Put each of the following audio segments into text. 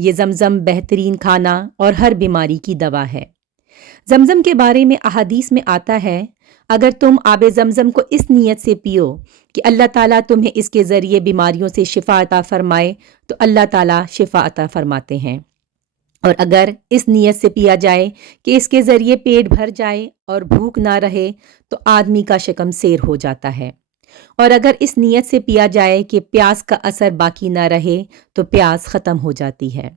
یہ زمزم بہترین کھانا اور ہر بیماری کی دوا ہے۔ زمزم کے بارے میں احادیث میں آتا ہے، اگر تم آب زمزم کو اس نیت سے پیو کہ اللہ تعالیٰ تمہیں اس کے ذریعے بیماریوں سے شفا عطا فرمائے تو اللہ تعالیٰ شفا عطا فرماتے ہیں، اور اگر اس نیت سے پیا جائے کہ اس کے ذریعے پیٹ بھر جائے اور بھوک نہ رہے تو آدمی کا شکم سیر ہو جاتا ہے، اور اگر اس نیت سے پیا جائے کہ پیاس کا اثر باقی نہ رہے تو پیاس ختم ہو جاتی ہے۔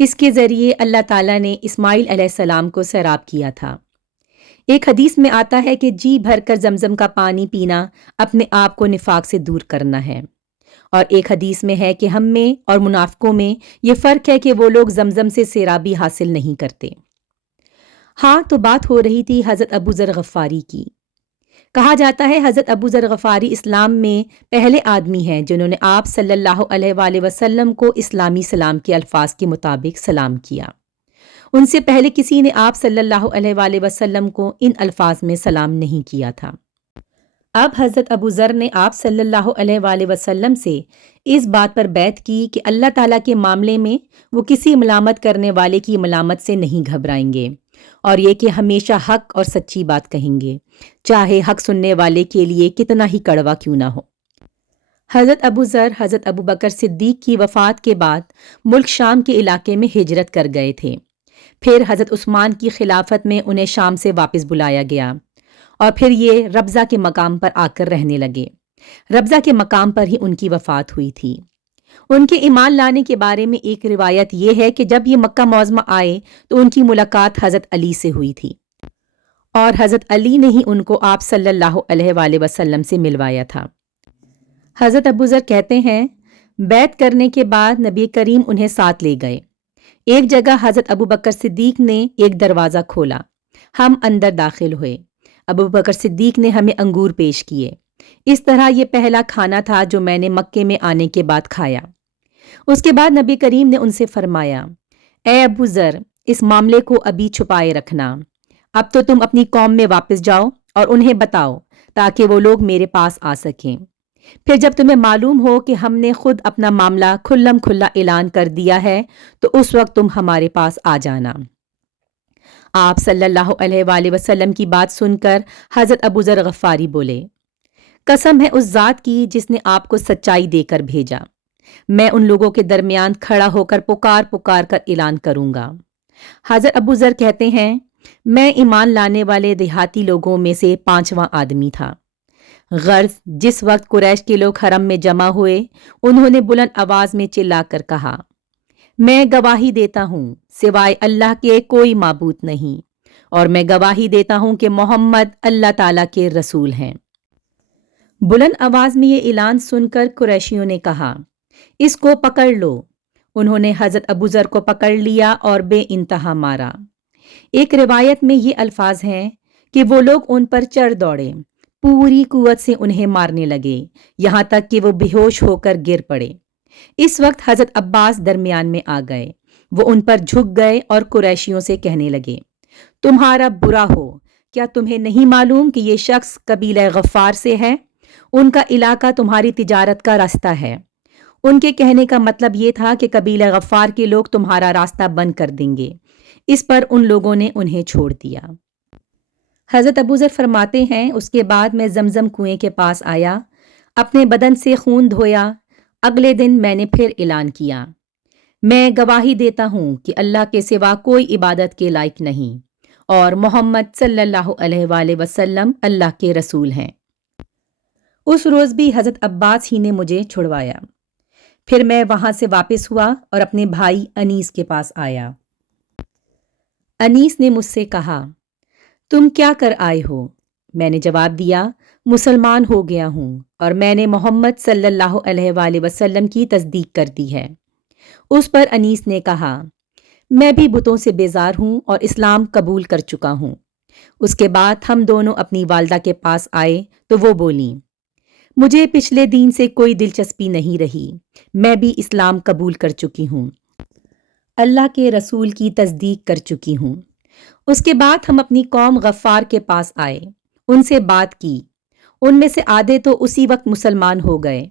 اس کے ذریعے اللہ تعالیٰ نے اسماعیل علیہ السلام کو سیراب کیا تھا۔ ایک حدیث میں آتا ہے کہ جی بھر کر زمزم کا پانی پینا اپنے آپ کو نفاق سے دور کرنا ہے، اور ایک حدیث میں ہے کہ ہم میں اور منافقوں میں یہ فرق ہے کہ وہ لوگ زمزم سے سیرابی حاصل نہیں کرتے۔ ہاں، تو بات ہو رہی تھی حضرت ابو ذر غفاری کی۔ کہا جاتا ہے حضرت ابو ذر غفاری اسلام میں پہلے آدمی ہیں جنہوں نے آپ صلی اللہ علیہ وآلہ وسلم کو اسلامی سلام کے الفاظ کے مطابق سلام کیا۔ ان سے پہلے کسی نے آپ صلی اللہ علیہ وآلہ وسلم کو ان الفاظ میں سلام نہیں کیا تھا۔ اب حضرت ابو ذر نے آپ صلی اللہ علیہ وآلہ وسلم سے اس بات پر بیعت کی کہ اللہ تعالیٰ کے معاملے میں وہ کسی ملامت کرنے والے کی ملامت سے نہیں گھبرائیں گے، اور یہ کہ ہمیشہ حق اور سچی بات کہیں گے، چاہے حق سننے والے کے لیے کتنا ہی کڑوا کیوں نہ ہو۔ حضرت ابو ذر حضرت ابو بکر صدیق کی وفات کے بعد ملک شام کے علاقے میں ہجرت کر گئے تھے۔ پھر حضرت عثمان کی خلافت میں انہیں شام سے واپس بلایا گیا، اور پھر یہ ربضہ کے مقام پر آ کر رہنے لگے۔ ربضہ کے مقام پر ہی ان کی وفات ہوئی تھی۔ ان کے ایمان لانے کے بارے میں ایک روایت یہ ہے کہ جب یہ مکہ معظمہ آئے تو ان کی ملاقات حضرت علی سے ہوئی تھی، اور حضرت علی نے ہی ان کو آپ صلی اللہ علیہ وآلہ وسلم سے ملوایا تھا۔ حضرت ابو ذر کہتے ہیں، بیعت کرنے کے بعد نبی کریم انہیں ساتھ لے گئے۔ ایک جگہ حضرت ابو بکر صدیق نے ایک دروازہ کھولا، ہم اندر داخل ہوئے۔ ابو بکر صدیق نے ہمیں انگور پیش کیے۔ اس طرح یہ پہلا کھانا تھا جو میں نے مکے میں آنے کے بعد کھایا۔ اس کے بعد نبی کریم نے ان سے فرمایا، اے ابو ذر، اس معاملے کو ابھی چھپائے رکھنا، اب تو تم اپنی قوم میں واپس جاؤ اور انہیں بتاؤ تاکہ وہ لوگ میرے پاس آ سکیں۔ پھر جب تمہیں معلوم ہو کہ ہم نے خود اپنا معاملہ کھلم کھلا اعلان کر دیا ہے تو اس وقت تم ہمارے پاس آ جانا۔ آپ صلی اللہ علیہ وآلہ وسلم کی بات سن کر حضرت ابو ذر غفاری بولے، قسم ہے اس ذات کی جس نے آپ کو سچائی دے کر بھیجا، میں ان لوگوں کے درمیان کھڑا ہو کر پکار کر اعلان کروں گا۔ حضرت ابو ذر کہتے ہیں، میں ایمان لانے والے دیہاتی لوگوں میں سے 5واں آدمی تھا۔ غرض جس وقت قریش کے لوگ حرم میں جمع ہوئے، انہوں نے بلند آواز میں چلا کر کہا، میں گواہی دیتا ہوں سوائے اللہ کے کوئی معبود نہیں، اور میں گواہی دیتا ہوں کہ محمد اللہ تعالیٰ کے رسول ہیں۔ بلند آواز میں یہ اعلان سن کر قریشیوں نے کہا، اس کو پکڑ لو۔ انہوں نے حضرت ابو ذر کو پکڑ لیا اور بے انتہا مارا۔ ایک روایت میں یہ الفاظ ہیں کہ وہ لوگ ان پر چڑھ دوڑے، پوری قوت سے انہیں مارنے لگے، یہاں تک کہ وہ بے ہوش ہو کر گر پڑے۔ اس وقت حضرت عباس درمیان میں آ گئے، وہ ان پر جھک گئے اور قریشیوں سے کہنے لگے، تمہارا برا ہو، کیا تمہیں نہیں معلوم کہ یہ شخص قبیلہ غفار سے ہے؟ ان کا علاقہ تمہاری تجارت کا راستہ ہے۔ ان کے کہنے کا مطلب یہ تھا کہ قبیلہ غفار کے لوگ تمہارا راستہ بند کر دیں گے۔ اس پر ان لوگوں نے انہیں چھوڑ دیا۔ حضرت ابو ذر فرماتے ہیں، اس کے بعد میں زمزم کنویں کے پاس آیا، اپنے بدن سے خون دھویا۔ اگلے دن میں نے پھر اعلان کیا، میں گواہی دیتا ہوں کہ اللہ کے سوا کوئی عبادت کے لائق نہیں، اور محمد صلی اللہ علیہ وآلہ وسلم اللہ کے رسول ہیں۔ اس روز بھی حضرت عباس ہی نے مجھے چھڑوایا۔ پھر میں وہاں سے واپس ہوا اور اپنے بھائی انیس کے پاس آیا۔ انیس نے مجھ سے کہا، تم کیا کر آئے ہو؟ میں نے جواب دیا، مسلمان ہو گیا ہوں اور میں نے محمد صلی اللہ علیہ وآلہ وسلم کی تصدیق کر دی ہے۔ اس پر انیس نے کہا، میں بھی بتوں سے بیزار ہوں اور اسلام قبول کر چکا ہوں۔ اس کے بعد ہم دونوں اپنی والدہ کے پاس آئے تو وہ بولیں، مجھے پچھلے دین سے کوئی دلچسپی نہیں رہی، میں بھی اسلام قبول کر چکی ہوں، اللہ کے رسول کی تصدیق کر چکی ہوں۔ اس کے بعد ہم اپنی قوم غفار کے پاس آئے، ان سے بات کی، ان میں سے آدھے تو اسی وقت مسلمان ہو گئے،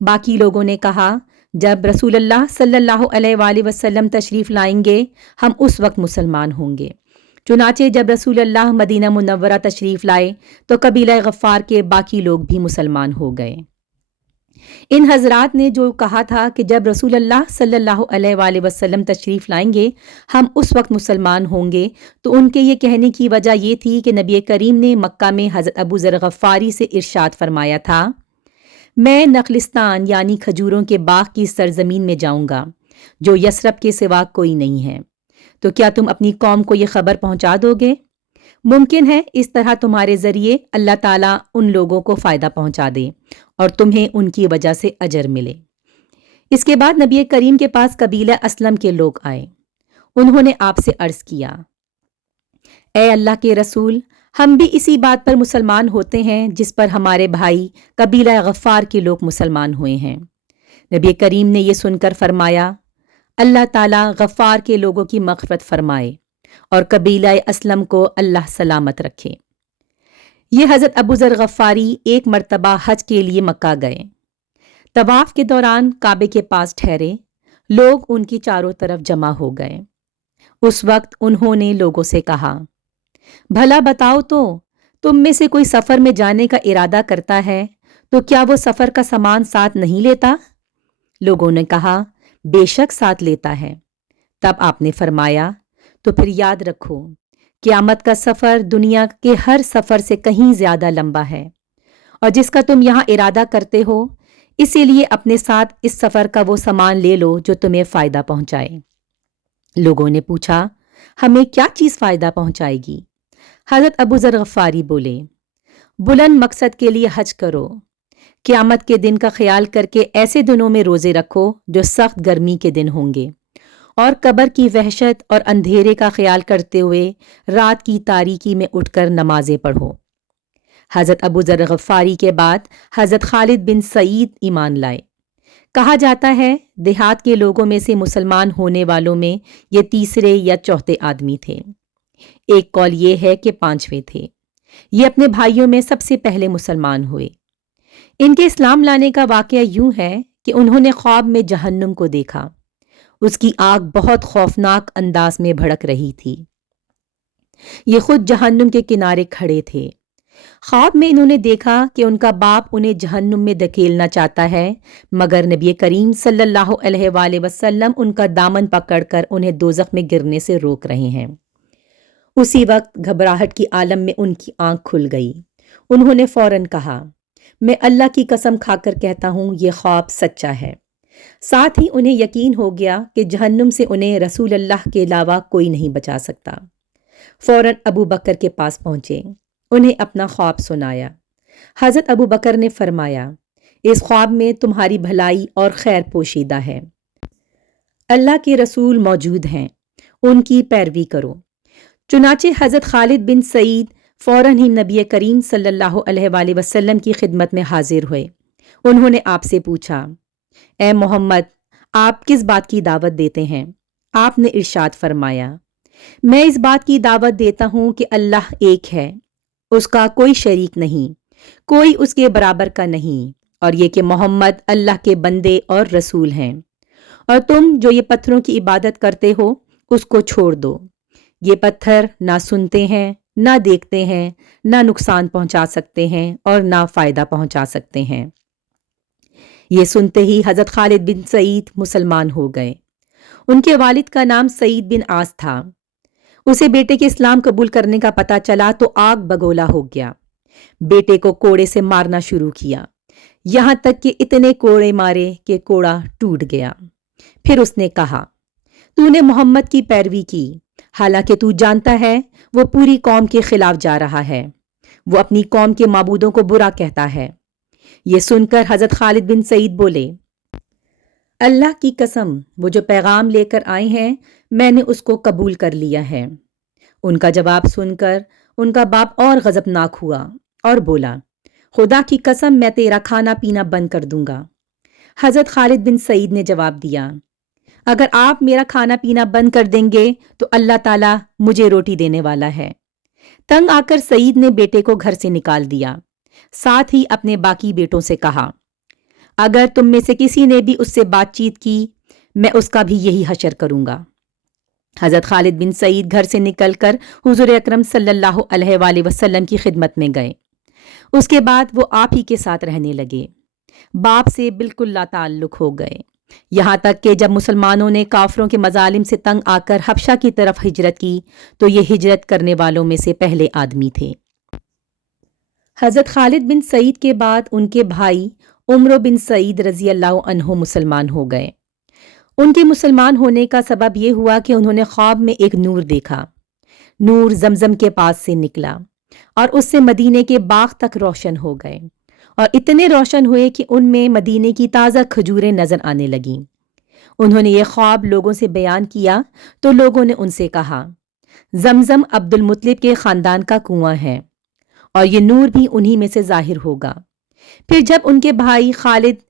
باقی لوگوں نے کہا جب رسول اللہ صلی اللہ علیہ وآلہ وسلم تشریف لائیں گے ہم اس وقت مسلمان ہوں گے۔ چنانچہ جب رسول اللہ مدینہ منورہ تشریف لائے تو قبیلہ غفار کے باقی لوگ بھی مسلمان ہو گئے۔ ان حضرات نے جو کہا تھا کہ جب رسول اللہ صلی اللہ علیہ وآلہ وسلم تشریف لائیں گے ہم اس وقت مسلمان ہوں گے، تو ان کے یہ کہنے کی وجہ یہ تھی کہ نبی کریم نے مکہ میں حضرت ابو ذر غفاری سے ارشاد فرمایا تھا، میں نخلستان یعنی کھجوروں کے باغ کی سرزمین میں جاؤں گا جو یثرب کے سوا کوئی نہیں ہے، تو کیا تم اپنی قوم کو یہ خبر پہنچا دو گے؟ ممکن ہے اس طرح تمہارے ذریعے اللہ تعالیٰ ان لوگوں کو فائدہ پہنچا دے اور تمہیں ان کی وجہ سے اجر ملے۔ اس کے بعد نبی کریم کے پاس قبیلہ اسلم کے لوگ آئے۔ انہوں نے آپ سے عرض کیا، اے اللہ کے رسول، ہم بھی اسی بات پر مسلمان ہوتے ہیں جس پر ہمارے بھائی قبیلہ غفار کے لوگ مسلمان ہوئے ہیں۔ نبی کریم نے یہ سن کر فرمایا، اللہ تعالیٰ غفار کے لوگوں کی مغفرت فرمائے اور قبیلہ اسلم کو اللہ سلامت رکھے۔ یہ حضرت ابو ذر غفاری ایک مرتبہ حج کے لیے مکہ گئے۔ طواف کے دوران کعبے کے پاس ٹھہرے، لوگ ان کی چاروں طرف جمع ہو گئے۔ اس وقت انہوں نے لوگوں سے کہا، بھلا بتاؤ تو تم میں سے کوئی سفر میں جانے کا ارادہ کرتا ہے تو کیا وہ سفر کا سامان ساتھ نہیں لیتا؟ لوگوں نے کہا، بے شک ساتھ لیتا ہے۔ تب آپ نے فرمایا، تو پھر یاد رکھو قیامت کا سفر دنیا کے ہر سفر سے کہیں زیادہ لمبا ہے، اور جس کا تم یہاں ارادہ کرتے ہو اسی لیے اپنے ساتھ اس سفر کا وہ سامان لے لو جو تمہیں فائدہ پہنچائے۔ لوگوں نے پوچھا، ہمیں کیا چیز فائدہ پہنچائے گی؟ حضرت ابو ذر غفاری بولے، بلند مقصد کے لیے حج کرو، قیامت کے دن کا خیال کر کے ایسے دنوں میں روزے رکھو جو سخت گرمی کے دن ہوں گے، اور قبر کی وحشت اور اندھیرے کا خیال کرتے ہوئے رات کی تاریکی میں اٹھ کر نمازیں پڑھو۔ حضرت ابو ذر غفاری کے بعد حضرت خالد بن سعید ایمان لائے۔ کہا جاتا ہے دیہات کے لوگوں میں سے مسلمان ہونے والوں میں یہ تیسرے یا چوتھے آدمی تھے، ایک قول یہ ہے کہ پانچویں تھے۔ یہ اپنے بھائیوں میں سب سے پہلے مسلمان ہوئے۔ ان کے اسلام لانے کا واقعہ یوں ہے کہ انہوں نے خواب میں جہنم کو دیکھا، اس کی آگ بہت خوفناک انداز میں بھڑک رہی تھی۔ یہ خود جہنم کے کنارے کھڑے تھے۔ خواب میں انہوں نے دیکھا کہ ان کا باپ انہیں جہنم میں دھکیلنا چاہتا ہے، مگر نبی کریم صلی اللہ علیہ وآلہ وسلم ان کا دامن پکڑ کر انہیں دوزخ میں گرنے سے روک رہے ہیں۔ اسی وقت گھبراہٹ کی عالم میں ان کی آنکھ کھل گئی۔ انہوں نے فوراً کہا، میں اللہ کی قسم کھا کر کہتا ہوں یہ خواب سچا ہے۔ ساتھ ہی انہیں یقین ہو گیا کہ جہنم سے انہیں رسول اللہ کے علاوہ کوئی نہیں بچا سکتا۔ فوراً ابو بکر کے پاس پہنچے، انہیں اپنا خواب سنایا۔ حضرت ابو بکر نے فرمایا، اس خواب میں تمہاری بھلائی اور خیر پوشیدہ ہے، اللہ کے رسول موجود ہیں، ان کی پیروی کرو۔ چنانچہ حضرت خالد بن سعید فوراً ہی نبی کریم صلی اللہ علیہ وآلہ وسلم کی خدمت میں حاضر ہوئے۔ انہوں نے آپ سے پوچھا، اے محمد، آپ کس بات کی دعوت دیتے ہیں؟ آپ نے ارشاد فرمایا، میں اس بات کی دعوت دیتا ہوں کہ اللہ ایک ہے، اس کا کوئی شریک نہیں، کوئی اس کے برابر کا نہیں، اور یہ کہ محمد اللہ کے بندے اور رسول ہیں، اور تم جو یہ پتھروں کی عبادت کرتے ہو اس کو چھوڑ دو۔ یہ پتھر نہ سنتے ہیں، نہ دیکھتے ہیں، نہ نقصان پہنچا سکتے ہیں اور نہ فائدہ پہنچا سکتے ہیں۔ یہ سنتے ہی حضرت خالد بن سعید مسلمان ہو گئے۔ ان کے والد کا نام سعید بن عاص تھا۔ اسے بیٹے کے اسلام قبول کرنے کا پتہ چلا تو آگ بگولا ہو گیا، بیٹے کو کوڑے سے مارنا شروع کیا، یہاں تک کہ اتنے کوڑے مارے کہ کوڑا ٹوٹ گیا۔ پھر اس نے کہا، تو نے محمد کی پیروی کی، حالانکہ تو جانتا ہے وہ پوری قوم کے خلاف جا رہا ہے، وہ اپنی قوم کے معبودوں کو برا کہتا ہے۔ یہ سن کر حضرت خالد بن سعید بولے، اللہ کی قسم، وہ جو پیغام لے کر آئے ہیں میں نے اس کو قبول کر لیا ہے۔ ان کا جواب سن کر ان کا باپ اور غضبناک ہوا اور بولا، خدا کی قسم میں تیرا کھانا پینا بند کر دوں گا۔ حضرت خالد بن سعید نے جواب دیا، اگر آپ میرا کھانا پینا بند کر دیں گے تو اللہ تعالیٰ مجھے روٹی دینے والا ہے۔ تنگ آ کر سعید نے بیٹے کو گھر سے نکال دیا، ساتھ ہی اپنے باقی بیٹوں سے کہا، اگر تم میں سے کسی نے بھی اس سے بات چیت کی میں اس کا بھی یہی حشر کروں گا۔ حضرت خالد بن سعید گھر سے نکل کر حضور اکرم صلی اللہ علیہ وآلہ وسلم کی خدمت میں گئے۔ اس کے بعد وہ آپ ہی کے ساتھ رہنے لگے، باپ سے بالکل لا تعلق ہو گئے، یہاں تک کہ جب مسلمانوں نے کافروں کے مظالم سے تنگ آ کر حبشہ کی طرف ہجرت کی تو یہ ہجرت کرنے والوں میں سے پہلے آدمی تھے۔ حضرت خالد بن سعید کے بعد ان کے بھائی عمرو بن سعید رضی اللہ عنہ مسلمان ہو گئے۔ ان کے مسلمان ہونے کا سبب یہ ہوا کہ انہوں نے خواب میں ایک نور دیکھا۔ نور زمزم کے پاس سے نکلا اور اس سے مدینے کے باغ تک روشن ہو گئے، اور اتنے روشن ہوئے کہ ان میں مدینے کی تازہ کھجوریں نظر آنے لگیں۔ انہوں نے یہ خواب لوگوں سے بیان کیا تو لوگوں نے ان سے کہا، زمزم عبد المطلب کے خاندان کا کنواں ہے اور یہ نور بھی انہی میں سے ظاہر ہوگا۔ پھر جب ان کے بھائی خالد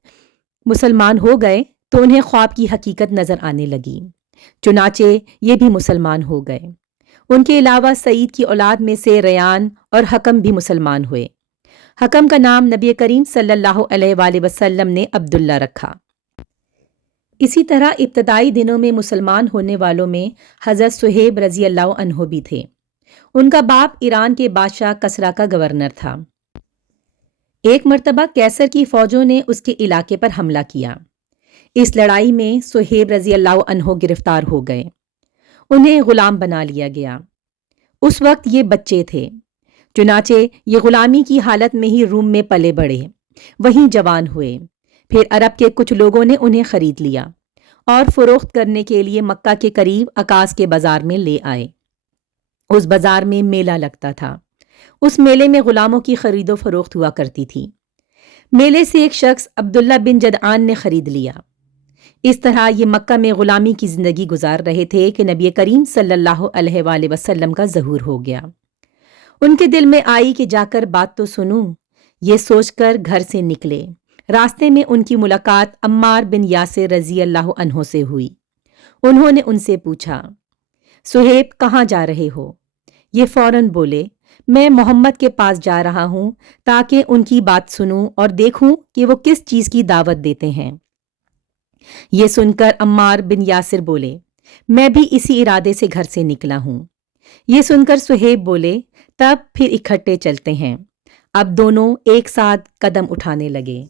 مسلمان ہو گئے تو انہیں خواب کی حقیقت نظر آنے لگی، چنانچہ یہ بھی مسلمان ہو گئے۔ ان کے علاوہ سعید کی اولاد میں سے ریان اور حکم بھی مسلمان ہوئے۔ حکم کا نام نبی کریم صلی اللہ علیہ وآلہ وسلم نے عبداللہ رکھا۔ اسی طرح ابتدائی دنوں میں مسلمان ہونے والوں میں حضرت صہیب رضی اللہ عنہ بھی تھے۔ ان کا باپ ایران کے بادشاہ کسریٰ کا گورنر تھا۔ ایک مرتبہ کیسر کی فوجوں نے اس کے علاقے پر حملہ کیا۔ اس لڑائی میں صہیب رضی اللہ عنہ گرفتار ہو گئے، انہیں غلام بنا لیا گیا۔ اس وقت یہ بچے تھے، چنانچہ یہ غلامی کی حالت میں ہی روم میں پلے بڑھے، وہیں جوان ہوئے۔ پھر عرب کے کچھ لوگوں نے انہیں خرید لیا اور فروخت کرنے کے لیے مکہ کے قریب عکاظ کے بازار میں لے آئے۔ اس بازار میں میلہ لگتا تھا، اس میلے میں غلاموں کی خرید و فروخت ہوا کرتی تھی۔ میلے سے ایک شخص عبداللہ بن جدعان نے خرید لیا۔ اس طرح یہ مکہ میں غلامی کی زندگی گزار رہے تھے کہ نبی کریم صلی اللہ علیہ وآلہ وسلم کا ظہور ہو گیا۔ ان کے دل میں آئی کہ جا کر بات تو سنوں، یہ سوچ کر گھر سے نکلے۔ راستے میں ان کی ملاقات عمار بن یاسر رضی اللہ عنہ سے ہوئی۔ انہوں نے ان سے پوچھا، صہیب کہاں جا رہے ہو؟ یہ فوراً بولے، میں محمد کے پاس جا رہا ہوں تاکہ ان کی بات سنوں اور دیکھوں کہ وہ کس چیز کی دعوت دیتے ہیں۔ یہ سن کر عمار بن یاسر بولے، میں بھی اسی ارادے سے گھر سے نکلا ہوں۔ یہ سن کر صہیب بولے، تب پھر اکٹھے چلتے ہیں۔ اب دونوں ایک ساتھ قدم اٹھانے لگے۔